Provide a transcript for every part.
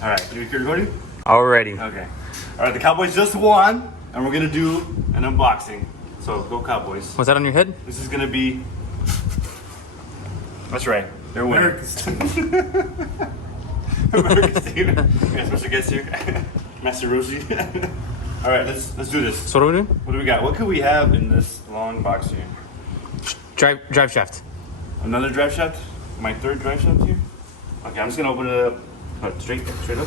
All right, you recording? Already. Okay. All right, the Cowboys just won, and we're gonna do an unboxing. So go Cowboys. Was that on your head? This is gonna be. That's right. They're winning. America's team. America's team. We got special guest here, Master Roshi. All right, let's do this. So what are we doing? What do we got? What could we have in this long box here? Drive shaft. Another drive shaft? My third drive shaft here? Okay, I'm just gonna open it up. What, straight up?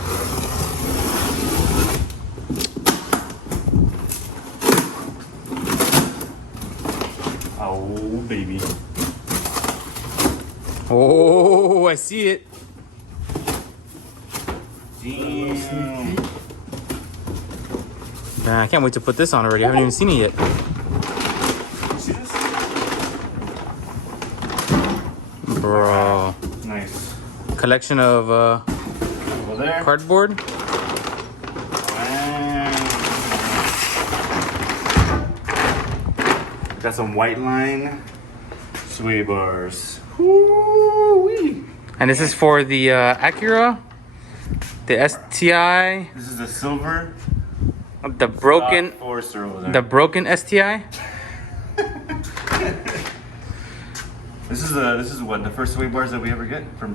Oh, baby. Oh, I see it. Damn. Man, I can't wait to put this on already. I haven't even seen it yet. You see this? Bro. Nice. Collection of Over there. cardboard. Got some WHITELINE sway bars. Woo-wee. And this is for the Acura, the STI, This is the silver. the broken, Forester over there. the broken STI. This is what the first sway bars that we ever get for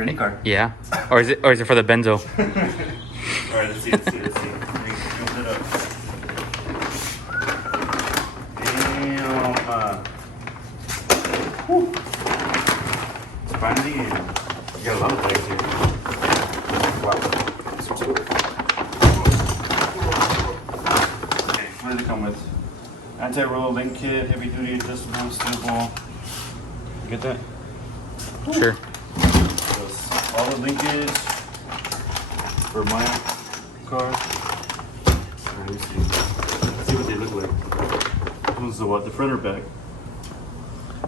any car. Yeah. Or is it for the Benzo? All right, let's see. Open it up. Damn. Whew. It's finally in. You got a lot of things here. Wow. Okay, what did it come with? Anti-roll link kit, heavy duty adjustable steel ball. You get that? Sure. All the linkage for my car. Alright, let's see. Let's see what they look like. This one's the what? The front or back?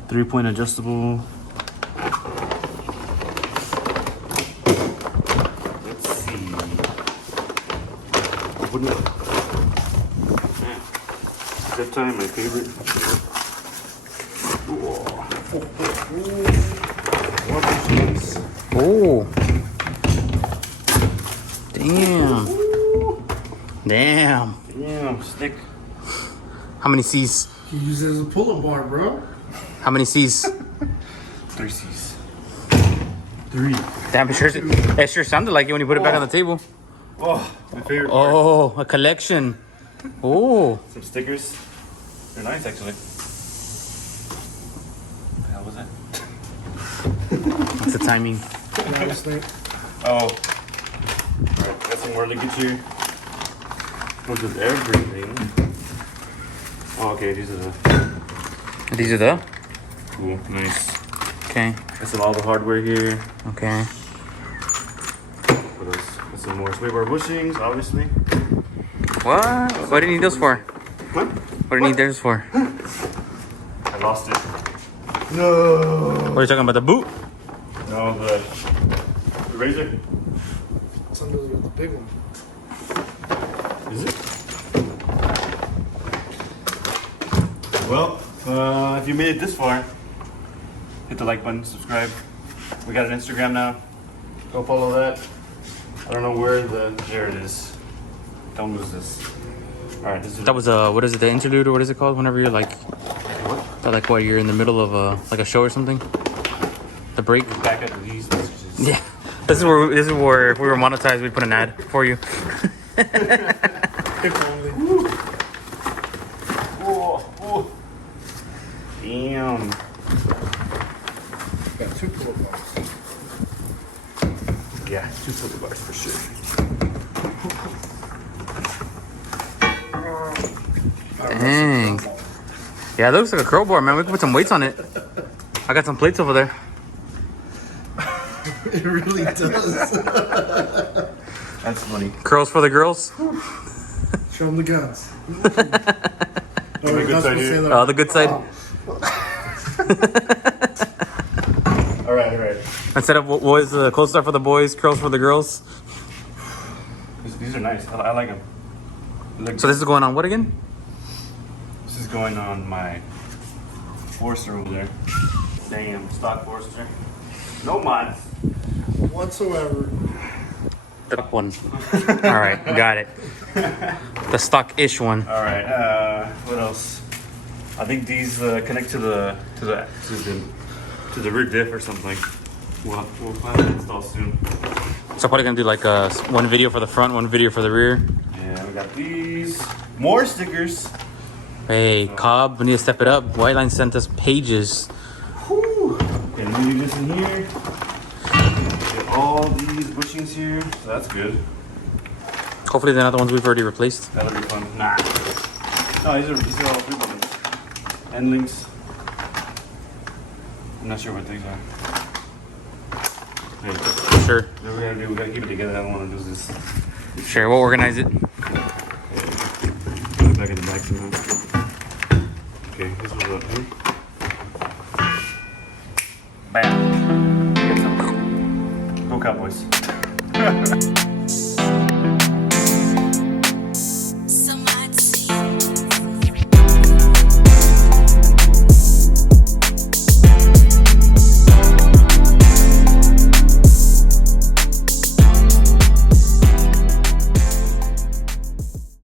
3-point adjustable. Let's see. Open it up. Man. Zip time, my favorite. What is this? Oh. Damn. Damn. Damn, stick. How many C's? You use it as a pull-up bar, bro. How many C's? 3 C's. 3. Damn, it sure sounded like it when you put it back on the table. Oh, my favorite part. Oh, a collection. Oh. Some stickers. They're nice, actually. What the hell was that? What's the timing? Oh. Alright, got some more linkage here. Comes with everything. Oh, okay, these are the... These are the? Cool, nice. Okay. Got some all the hardware here. Okay. What else? Got some more sway bar bushings, obviously. What? What do you need those for? What? What do you need those for? I lost it. No! What are you talking about? The boot? No, the razor. It's under the big one. Is it? Well, if you made it this far, hit the like button, subscribe. We got an Instagram now. Go follow that. I don't know where there it is. Don't lose this. All right, this is That was what is it? The interlude or what is it called? Whenever you're like, what you're in the middle of like a show or something. The break. back up to these messages. Yeah. This is where if we were monetized, we'd put an ad for you. If only. Oh, oh. Damn. Got 2 pull-up bars. Yeah, 2 silver bars for sure. Dang. Yeah, it looks like a curl bar, man. We can put some weights on it. I got some plates over there. It really does. That's funny. Curls for the girls. Show them the guns. The good side here. The good side. All right. Instead of what was the cold start for the boys, curls for the girls. These are nice. I like them. So this is going on what again? This is going on my Forester over there. Damn, stock Forester. No mods. Whatsoever. The stock one. All right, got it. The stock-ish one. All right. What else? I think these connect to the rear diff or something. We'll finally install soon. So probably gonna do like one video for the front, one video for the rear. Yeah, we got these. More stickers. Hey, Cobb, we need to step it up. Whiteline sent us pages. Whew. Okay, let me leave this in here. Get all these bushings here, so that's good. Hopefully they're not the ones we've already replaced. That'll be fun. Nah. No, these are all three buttons. End links. I'm not sure what these are. Hey, Sure. we gotta keep it together. I don't want to lose this. Sure, we'll organize it. Put it back in the back somehow. Okay, this was up here. Bam. Get some. Go Cowboys.